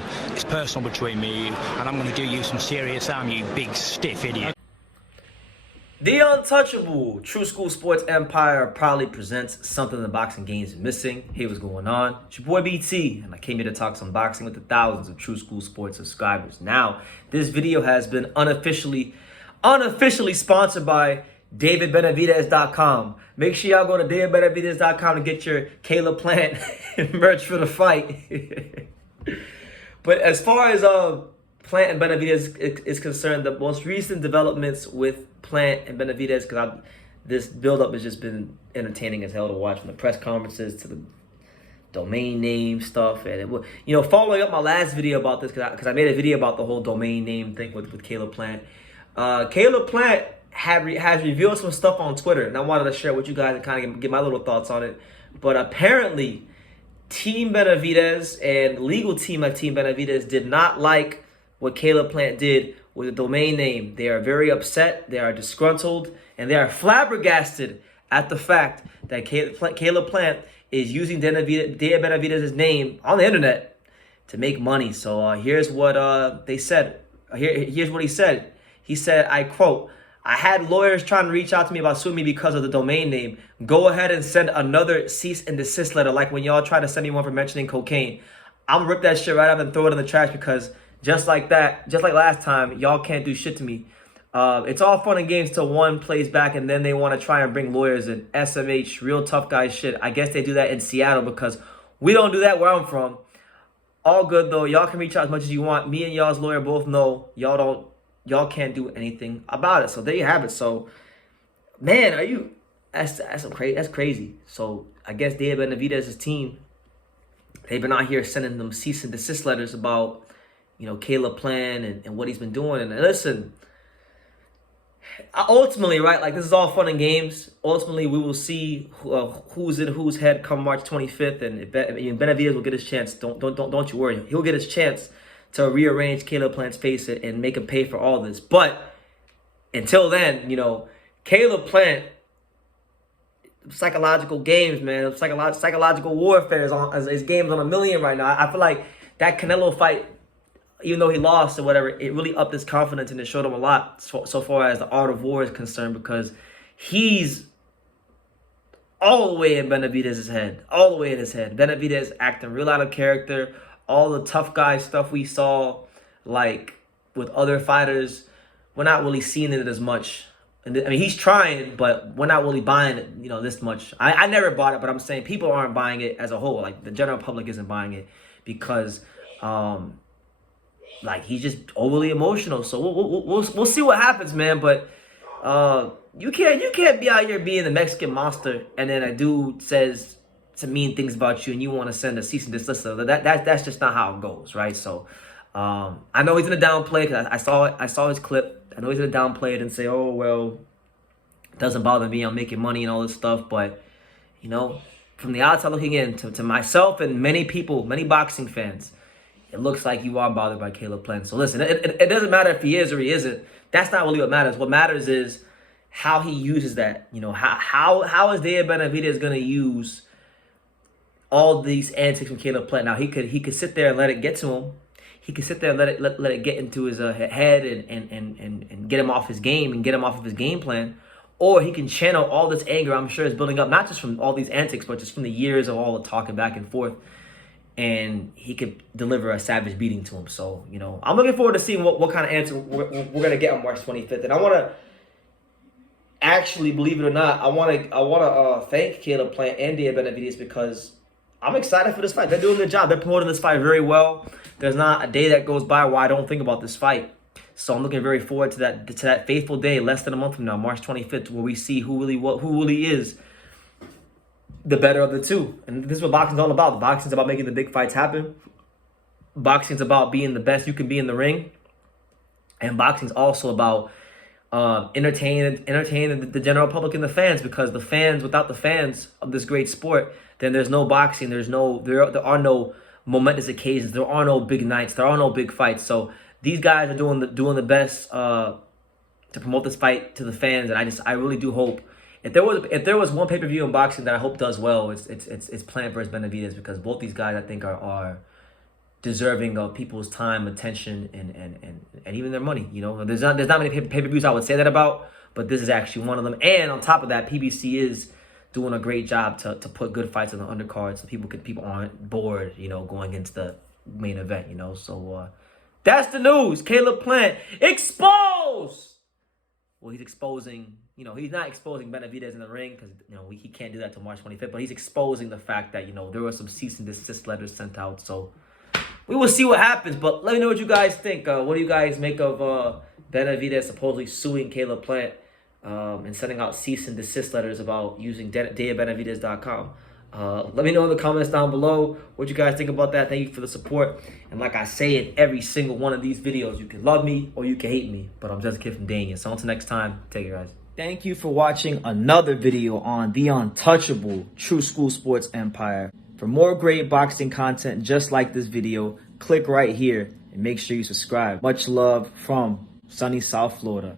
personal. It's personal between me and you, and I'm going to do you some serious harm, you big stiff idiot. The Untouchable True School Sports Empire proudly presents something the boxing game is missing. Hey, what's going on? It's your boy BT, and I came here to talk some boxing with the thousands of True School Sports subscribers. Now, this video has been unofficially sponsored by Benavidez.com. Make sure y'all go to Benavidez.com to get your Caleb Plant merch for the fight. But as far as Plant and Benavidez is concerned, the most recent developments with Plant and Benavidez, because this build-up has just been entertaining as hell to watch, from the press conferences to the domain name stuff, and following up my last video about this, because I made a video about the whole domain name thing with Caleb Plant. Caleb Plant has revealed some stuff on Twitter, and I wanted to share with you guys and kind of get my little thoughts on it. But apparently, Team Benavidez and the legal team of Team Benavidez did not like what Caleb Plant did with the domain name. They are very upset, they are disgruntled, and they are flabbergasted at the fact that Caleb Plant is using Benavidez's name on the internet to make money. So here's what they said. Here's what he said. He said, I quote, "I had lawyers trying to reach out to me about suing me because of the domain name. Go ahead and send another cease and desist letter, like when y'all try to send me one for mentioning cocaine. I'm gonna rip that shit right up and throw it in the trash, because just like last time, y'all can't do shit to me. It's all fun and games till one plays back, and then they want to try and bring lawyers in. SMH, real tough guy shit. I guess they do that in Seattle because we don't do that where I'm from. All good though. Y'all can reach out as much as you want. Me and y'all's lawyer both know y'all can't do anything about it." So there you have it. So, man, that's crazy. So I guess Benavidez's team, they've been out here sending them cease and desist letters about, Caleb Plant and what he's been doing. And listen, ultimately, right, like, this is all fun and games. Ultimately, we will see who's in whose head come March 25th, and Benavidez will get his chance. Don't you worry. He'll get his chance to rearrange Caleb Plant's face and make him pay for all this. But until then, Caleb Plant, psychological games, man, psychological warfare is games on a million right now. I feel like that Canelo fight, even though he lost or whatever, it really upped his confidence, and it showed him a lot so far as the art of war is concerned, because he's all the way in Benavidez's head, all the way in his head. Benavidez acting real out of character. All the tough guy stuff we saw, like, with other fighters, we're not really seeing it as much. I mean, he's trying, but we're not really buying it, this much. I never bought it, but I'm saying people aren't buying it as a whole. Like, the general public isn't buying it because, like, he's just overly emotional. So we'll see what happens, man. But you can't be out here being the Mexican monster, and then a dude says some mean things about you, and you want to send a cease and desist letter. That's just not how it goes, right? So I know he's gonna downplay it, because I saw his clip. I know he's gonna downplay it and say, "Oh well, it doesn't bother me. I'm making money and all this stuff." But from the outside looking in, to myself and many people, many boxing fans, it looks like you are bothered by Caleb Plant. So listen, it doesn't matter if he is or he isn't. That's not really what matters. What matters is how he uses that. How is Benavidez gonna use all these antics from Caleb Plant? Now, he could sit there and let it get to him. He could sit there and let it get into his head and get him off his game and get him off of his game plan. Or he can channel all this anger, I'm sure, is building up, not just from all these antics, but just from the years of all the talking back and forth. And he could deliver a savage beating to him. So, I'm looking forward to seeing what kind of answer we're going to get on March 25th. And I want to actually, believe it or not, I want to thank Caleb Plant and Benavidez, because I'm excited for this fight. They're doing their job. They're promoting this fight very well. There's not a day that goes by where I don't think about this fight. So I'm looking very forward to that fateful day, less than a month from now, March 25th, where we see who really is the better of the two. And this is what boxing's all about. Boxing's about making the big fights happen. Boxing's about being the best you can be in the ring. And boxing's also about entertaining the general public and the fans, because the fans, without the fans of this great sport, then there's no boxing. There are no momentous occasions. There are no big nights. There are no big fights. So these guys are doing the best to promote this fight to the fans, and I really do hope, if there was one pay-per-view in boxing that I hope does well, it's Plant versus Benavidez, because both these guys, I think, are deserving of people's time, attention, and even their money. You know, there's not many pay-per-views I would say that about, but this is actually one of them. And on top of that, PBC is doing a great job to put good fights on the undercard, so people aren't bored, you know, going into the main event. You know, so that's the news. Caleb Plant exposed. Well, he's exposing. You know, he's not exposing Benavidez in the ring because, you know, he can't do that till March 25th. But he's exposing the fact that, you know, there were some cease and desist letters sent out. So we will see what happens. But let me know what you guys think. What do you guys make of Benavidez supposedly suing Caleb Plant and sending out cease and desist letters about using DayaBenavidez.com? Let me know in the comments down below what you guys think about that. Thank you for the support. And like I say in every single one of these videos, you can love me or you can hate me. But I'm just a kid from Daniel. So until next time, take care, guys. Thank you for watching another video on the untouchable True School Sports Empire. For more great boxing content just like this video, click right here and make sure you subscribe. Much love from sunny South Florida.